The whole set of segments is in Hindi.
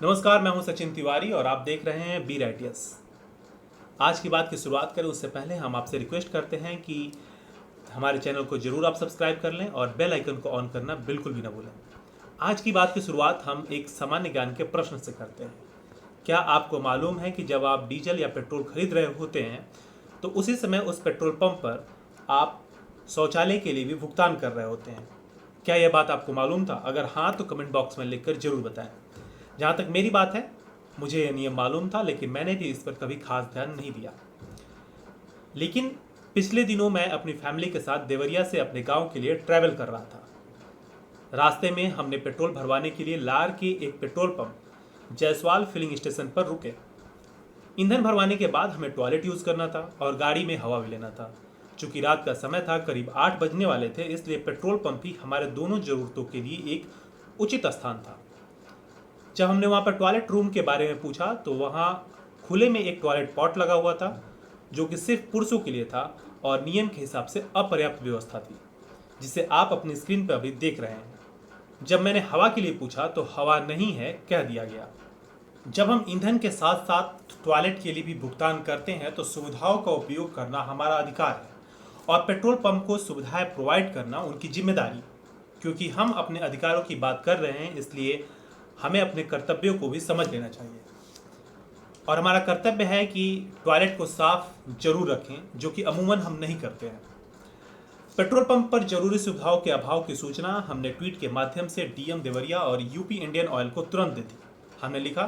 नमस्कार, मैं हूं सचिन तिवारी और आप देख रहे हैं बी राइटियस। आज की बात की शुरुआत करें उससे पहले हम आपसे रिक्वेस्ट करते हैं कि हमारे चैनल को जरूर आप सब्सक्राइब कर लें और बेल आइकन को ऑन करना बिल्कुल भी ना भूलें। आज की बात की शुरुआत हम एक सामान्य ज्ञान के प्रश्न से करते हैं। क्या आपको मालूम है कि जब आप डीजल या पेट्रोल खरीद रहे होते हैं तो उसी समय उस पेट्रोल पंप पर आप शौचालय के लिए भी भुगतान कर रहे होते हैं? क्या यह बात आपको मालूम था? अगर हाँ तो कमेंट बॉक्स में लिखकर जरूर बताएं। जहाँ तक मेरी बात है, मुझे यह नियम मालूम था, लेकिन मैंने भी इस पर कभी खास ध्यान नहीं दिया। लेकिन पिछले दिनों मैं अपनी फैमिली के साथ देवरिया से अपने गांव के लिए ट्रैवल कर रहा था। रास्ते में हमने पेट्रोल भरवाने के लिए लार के एक petrol pump Jaiswal filling station पर रुके। ईंधन भरवाने के बाद हमें टॉयलेट यूज़ करना था और गाड़ी में हवा भी लेना था। चूंकि रात का समय था, करीब 8 बजने वाले थे, इसलिए पेट्रोल पंप ही हमारे दोनों ज़रूरतों के लिए एक उचित स्थान था। जब हमने वहाँ पर टॉयलेट रूम के बारे में पूछा तो वहाँ खुले में एक टॉयलेट पॉट लगा हुआ था जो कि सिर्फ पुरुषों के लिए था और नियम के हिसाब से अपर्याप्त व्यवस्था थी, जिसे आप अपनी स्क्रीन पर अभी देख रहे हैं। जब मैंने हवा के लिए पूछा तो हवा नहीं है कह दिया गया। जब हम ईंधन के साथ साथ टॉयलेट के लिए भी भुगतान करते हैं तो सुविधाओं का उपयोग करना हमारा अधिकार है और पेट्रोल पंप को सुविधाएं प्रोवाइड करना उनकी जिम्मेदारी। क्योंकि हम अपने अधिकारों की बात कर रहे हैं, इसलिए हमें अपने कर्तव्यों को भी समझ लेना चाहिए। और हमारा कर्तव्य है कि टॉयलेट को साफ जरूर रखें, जो कि अमूमन हम नहीं करते हैं। पेट्रोल पंप पर जरूरी सुविधाओं के अभाव की सूचना हमने ट्वीट के माध्यम से डीएम देवरिया और यूपी इंडियन ऑयल को तुरंत दी थी। हमने लिखा,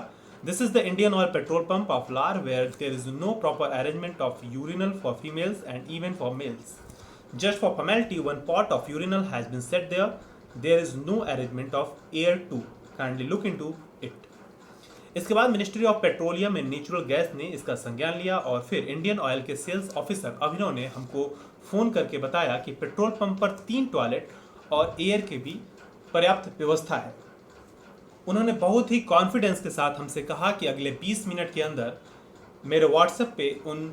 this is the Indian oil petrol pump of Lar where there is no proper arrangement of urinal for females and even for males. Just for formality one pot of urinal has been set there. There is no arrangement of air to kindly look into it. इसके बाद ministry of petroleum and natural gas ने इसका संज्ञान लिया और फिर इंडियन ऑयल के सेल्स ऑफिसर अभिनव ने हमको फ़ोन करके बताया कि पेट्रोल पंप पर 3 टॉयलेट और एयर के भी पर्याप्त व्यवस्था है। उन्होंने बहुत ही कॉन्फिडेंस के साथ हमसे कहा कि अगले 20 मिनट के अंदर मेरे व्हाट्सएप पे उन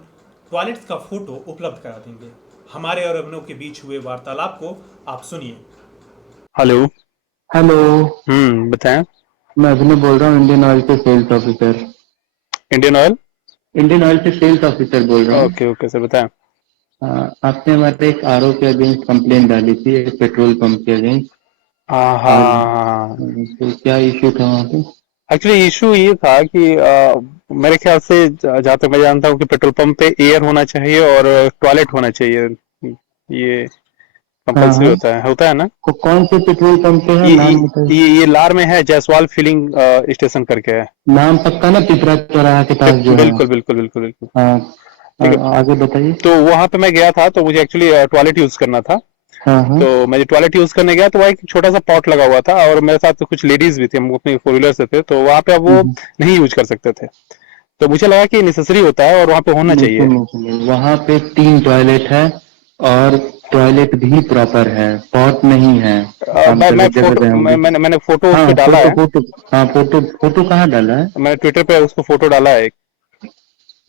टॉयलेट्स का फोटो उपलब्ध करा देंगे। हमारे और अभिनव के बीच हुए वार्तालाप को आप सुनिए। हेलो। हेलो। बताएं। मैं अभिनव बोल रहा हूँ, इंडियन ऑयल के sales officer. Indian oil. Indian oil के सेल्स ऑफिसर बोल रहा हूँ। ओके ओके सर, बताएं। आपने हमारे एक आरओ के अगेंस्ट कंप्लेंट डाली थी, एक पेट्रोल पंप के अगेंस्ट। और हाँ, तो क्या इश्यू था वहाँ पे? एक्चुअली इशू ये था कि मेरे ख्याल से जहाँ तक मैं जानता हूँ कि पेट्रोल पंप पे एयर होना चाहिए और टॉयलेट होना चाहिए। ये हाँ कंपलसरी हाँ। होता है ना। तो कौन से पेट्रोल पंप पे है, ये नाम ये बताइए। ये लार में है, जायसवाल फिलिंग स्टेशन करके है। नाम पक्का ना, पिपरा चौराहा के पास जो है? बिल्कुल बिल्कुल बिल्कुल बिल्कुल। हाँ। ठीक है। आगे बताइए। तो वहां पे मैं गया था, तो मुझे एक्चुअली टॉयलेट यूज करना था। हाँ हाँ। तो मैं टॉयलेट यूज करने गया तो वहाँ एक छोटा सा पॉट लगा हुआ था और मेरे साथ तो कुछ लेडीज भी थी, हम अपनी फोर व्हीलर से थे, तो वहाँ पे अब वो हम्म। नहीं यूज कर सकते थे। तो मुझे लगा कि नेसेसरी होता है और वहाँ पे होना नहीं, चाहिए। सुनिए सुनिए, वहाँ पे 3 टॉयलेट है और टॉयलेट भी प्रॉपर है, पॉट नहीं है। आप मैं गलत जगह फोटो गए होंगे। मैंने फोटो उस हाँ, पे डाला फोटो है। फोटो। हाँ, फोटो फोटो कहाँ डाला है? मैंने ट्विटर पे उसको फोटो डाला है,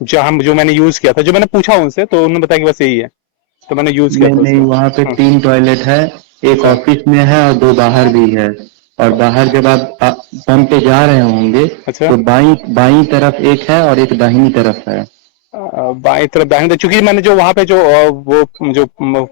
जो मैंने यूज किया था, जो मैंने पूछा उनसे, तो उन्होंने बताया कि बस यही है, तो मैंने यूज किया नहीं था नहीं, उसको। वहाँ पे 3 टॉयलेट है। एक अच्छा ऑफिस में है और 2 बाहर भी है। और बाहर जब आप पंप पे जा रहे होंगे अच्छा। तो बाई बाई तरफ एक है और एक दाहिनी तरफ है। बाएं तरफ दाहिने तरफ, चूंकि मैंने जो वहां पे जो वो जो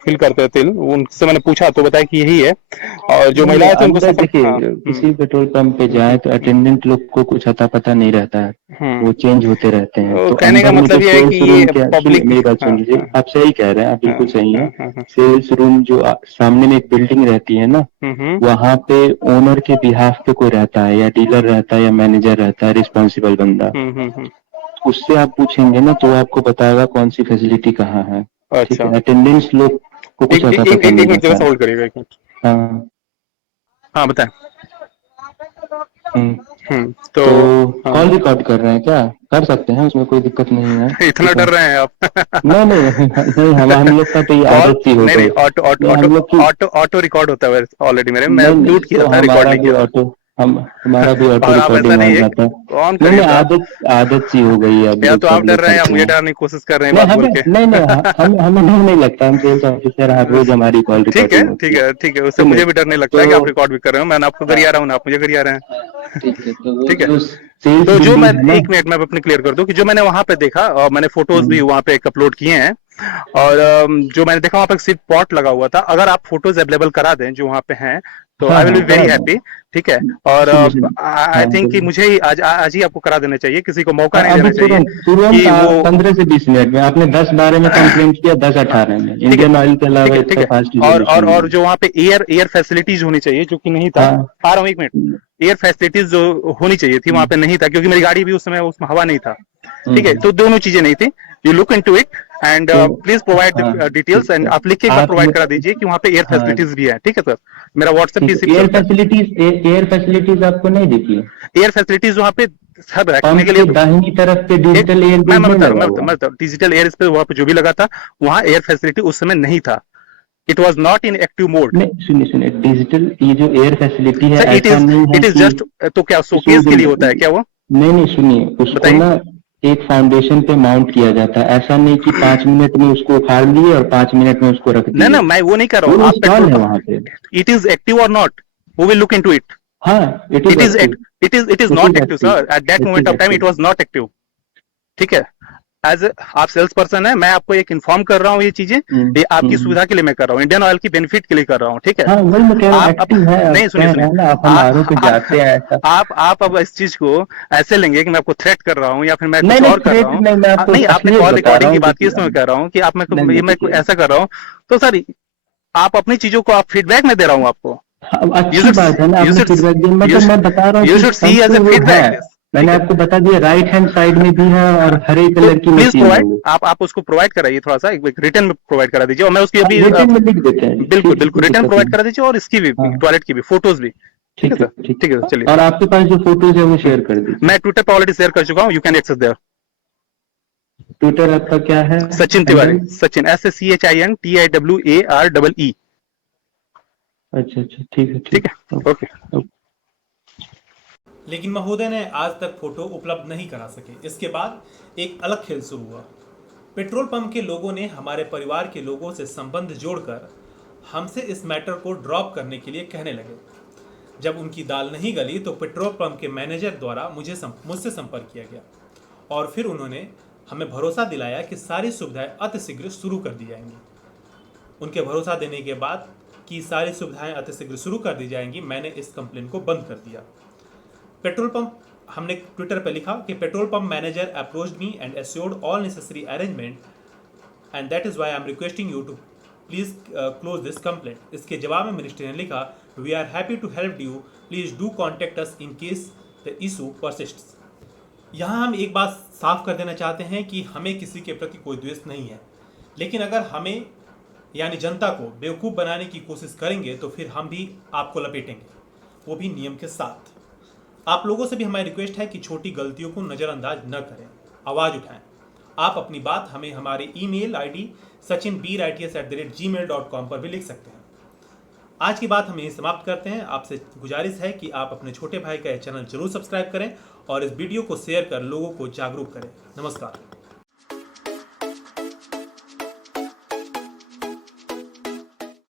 फिल करते हैं तेल, उनसे मैंने पूछा तो बताया कि यही है। और जो नहीं नहीं, महिलाएं थे उनको अंदर सफर, हाँ। देखिए, किसी पेट्रोल पंप पे जाए तो अटेंडेंट लोग को कुछ अता पता नहीं रहता है। वो हम्म। चेंज होते रहते हैं, तो तो कहने का अंदर में जो मतलब ये है कि सेल्स रूम ये के, सुनिए पब्लिक। मेरी बात हाँ सुन लीजिए, हाँ आप सही कह रहे हैं, आप हाँ बिल्कुल सही हाँ हैं। हाँ हाँ। सेल्स रूम जो सामने में एक बिल्डिंग रहती है ना, हम्म। वहां पे ओनर के बिहाफ पे कोई रहता है, या डीलर रहता है या मैनेजर रहता है, रिस्पॉन्सिबल बंदा। हम्म। उससे आप पूछेंगे ना तो वो आपको बताएगा कौन सी फैसिलिटी कहाँ है। ठीक अच्छा। है, अटेंडेंस लोग को एक कुछ एक अता एक, पता एक, नहीं एक मिनट जरा रहता सा है। होल्ड करिएगा, एक मिनट। हाँ। हाँ बताएं। हम्म। तो तो हाँ। कॉल रिकॉर्ड कर रहे हैं क्या? कर सकते हैं, उसमें कोई दिक्कत नहीं है। इतना ठीक है। डर रहे हैं आप? नहीं नहीं नहीं, हम लोग का तो ये कॉल, आदत सी हो नहीं नहीं, गई। ऑटो ऑटो नहीं, ऑटो हम लोग की। ऑटो ऑटो रिकॉर्ड होता है ऑलरेडी मेरे में, मैं नहीं नहीं, म्यूट किया तो था, रिकॉर्ड हमारा नहीं भी किया था। ऑटो हमारा भी ऑटो और आप ऐसा रिकॉर्डिंग नहीं ऑन है, रहता है। ऑन नहीं करिए नहीं, तो आप, आदत सी हो गई है, अब या तो आप सब डर लोग रहे हैं या करते मुझे हैं। डराने की कोशिश कर रहे हैं नहीं बात बोल हमें के। नहीं नहीं हमें नहीं लगता, हम सेल्स ऑफिसर हैं, हर रोज हमारी कॉल ठीक है रिकॉर्डिंग होती ठीक है। है ठीक है, उससे सुनिए मुझे भी डर नहीं लगता है कि आप तो रिकॉर्ड भी कर रहे हो। मैंने आपको गरिया रहा हूँ ना, आप मुझे गरिया रहे हैं। ठीक है, तो वो ठीक है, जो सेल्स तो जो मैं, बिल्डिंग है ना। एक मिनट में अपने क्लियर कर दूं कि जो मैंने वहां पे देखा, और मैंने फोटोज भी हम्म, वहां पे एक अपलोड किए हैं, और जो मैंने देखा वहां पे सिर्फ पॉट लगा हुआ था। अगर आप फोटोज अवेलेबल करा दें जो वहां पे हैं, तो हाँ आई विल हाँ बी वेरी करा दें। हैप्पी। ठीक है, और सुनिए सुनिए, आई हाँ थिंक कि बोलिए। मुझे ही आज आज ही आपको करा देना चाहिए, किसी को मौका हाँ नहीं अभी देना चाहिए तुरंत तुरंत कि वो 15 से 20 मिनट में आपने 10-12 में कंप्लेंट किया, 10-18 में ठीक है इंडियन ऑयल के ठीक अलावा है ठीक इतना है, फास्ट और रिजोल्यूशन नहीं जो वहाँ पे एयर फैसिलिटीज होनी चाहिए, जो कि नहीं था। है। आ रहा हूँ, एक मिनट। हाँ। एयर फैसिलिटीज जो होनी चाहिए थी वहाँ पे नहीं था, क्योंकि मेरी गाड़ी भी उस समय उसमें हवा नहीं था। ठीक है, हम्म, तो दोनों चीजें नहीं थी। You look into it and तो प्लीज प्रोवाइड हाँ द डिटेल्स, ठीक एंड है। आप लिख के एक बार आप प्रोवाइड करा दीजिए कि वहाँ पे एयर हाँ फैसिलिटीज भी है। ठीक है सर, मेरा व्हाट्सएप भी ठीक इसी है। पे चलता है। एयर फैसिलिटीज आपको नहीं दिखी? एयर फैसिलिटीज वहाँ पे सर रखने पंप के लिए के तो दाहिनी तरफ पे एक, डिजिटल एयर गेज नहीं लगा हुआ? मैं बता रहा हूँ, डिजिटल एयर इस पे वहाँ पे जो भी लगा था, वहाँ एयर फैसिलिटी उस समय नहीं था। It was not in active mode. नहीं सुनिए सुनिए, डिजिटल ये जो एयर फैसिलिटी है सर ऐसा नहीं है इट इज कि जस्ट, तो क्या इसमें शोकेस के लिए होता है क्या वो? नहीं नहीं, सुनिए उसको बताइए। ना एक फाउंडेशन पे माउंट किया जाता है, ऐसा नहीं कि 5 मिनट में उसको उखाड़ लिए और 5 मिनट में उसको रख ना दिए। मैं वो नहीं कर रहा वो हूँ, आप पेट्रोल इंस्टॉल है वहां पे। इट इज एक्टिव और नॉट, वो विल लुक इनटू इट। हाँ it is it is active. It is it not is active active. Sir, at that it moment is of time it active. Was not active. ठीक है, एज आप सेल्स पर्सन है, मैं आपको एक इन्फॉर्म कर रहा हूँ ये चीजें, ये आपकी हम्म। सुविधा के लिए मैं कर रहा हूँ, इंडियन ऑयल की बेनिफिट के लिए कर रहा हूँ। ठीक है, हाँ वही मैं कह रहा हूँ, आप अब एक्टिव है, आप नहीं, सुनिए कह सुनिए, रहे हैं ना, आप आप हमारों पे जाते हैं ऐसा। आप अब इस चीज को ऐसे लेंगे कि मैं आपको थ्रेट कर रहा हूँ या फिर मैं नहीं कुछ नहीं और कर रहा थ्रेट हूँ। नहीं, मैं आपको नहीं, आपने असलियत कॉल बता रहा रिकॉर्डिंग की हूँ, बात की, देखिए इसमें मैं कह रहा हूँ कि आप मैं नहीं नहीं मैं देखिए, ऐसा कर रहा हूँ। तो सर आप अपनी चीजों को आप फीडबैक में दे रहा हूँ आपको। अब यू अच्छी शुड बात है ना, यू आपने शुड फीडबैक दिया, यू मतलब मैं बता रहा हूँ यू कि शुड सी पंप एज पे ए वो है। Feedback this. मैंने ठीक है, आपको बता दिया, राइट हैंड साइड में भी है और हरे तो कलर की प्लीज मशीन है प्रोवाइड, वो। आप उसको प्रोवाइड कराइए, थोड़ा सा एक रिटर्न में प्रोवाइड करा दीजिए, और मैं उसकी हाँ अभी रिटर्न में लिख देते हैं, बिल्कुल ठीक है, बिल्कुल कोई रिटर्न दिक्कत प्रोवाइड नहीं। करा दीजिए, और इसकी भी, हाँ टॉयलेट की भी फोटोज भी। ठीक है ठीक है सर, ठीक ठीक है सर, है, चलिए। और आपके पास जो फोटोज है वो शेयर कर दीजिए। मैं ट्विटर पर ऑलरेडी शेयर कर चुका हूँ, you can access there. Twitter आपका क्या है? सचिन तिवारी, हैंडल? सचिन SCHINTIWAREE। अच्छा अच्छा, ठीक है ठीक ठीक है, है, ओके। Okay okay. लेकिन महोदय ने आज तक फोटो उपलब्ध नहीं करा सके। इसके बाद एक अलग खेल शुरू हुआ। पेट्रोल पंप के लोगों ने हमारे परिवार के लोगों से संबंध जोड़कर हमसे इस मैटर को ड्रॉप करने के लिए कहने लगे। जब उनकी दाल नहीं गली तो पेट्रोल पंप के मैनेजर द्वारा मुझसे संपर्क किया गया, और फिर उन्होंने हमें भरोसा दिलाया कि सारी सुविधाएं अतिशीघ्र शुरू कर दी जाएंगी। उनके भरोसा देने के बाद कि सारी सुविधाएं अतिशीघ्र शुरू कर दी जाएंगी, मैंने इस कंप्लेन को बंद कर दिया। पेट्रोल पंप, हमने ट्विटर पर लिखा कि petrol pump manager approached me and assured all necessary arrangement, and that is why I am requesting you to please close this complaint. इसके जवाब में मिनिस्टर ने लिखा, we are happy to help you, please do contact us in case the issue persists. यहाँ हम एक बात साफ कर देना चाहते हैं कि हमें किसी के प्रति कोई द्वेष नहीं है, लेकिन अगर हमें यानी जनता को बेवकूफ़ बनाने की कोशिश करेंगे तो फिर हम भी आपको लपेटेंगे, वो भी नियम के साथ। आप लोगों से भी हमारी रिक्वेस्ट है कि छोटी गलतियों को नज़रअंदाज न करें, आवाज़ उठाएं। आप अपनी बात हमें हमारे ईमेल आईडी sachinbrits@gmail.com पर भी लिख सकते हैं। आज की बात हम यही समाप्त करते हैं। आपसे गुजारिश है कि आप अपने छोटे भाई का यह चैनल जरूर सब्सक्राइब करें और इस वीडियो को शेयर कर लोगों को जागरूक करें। नमस्कार।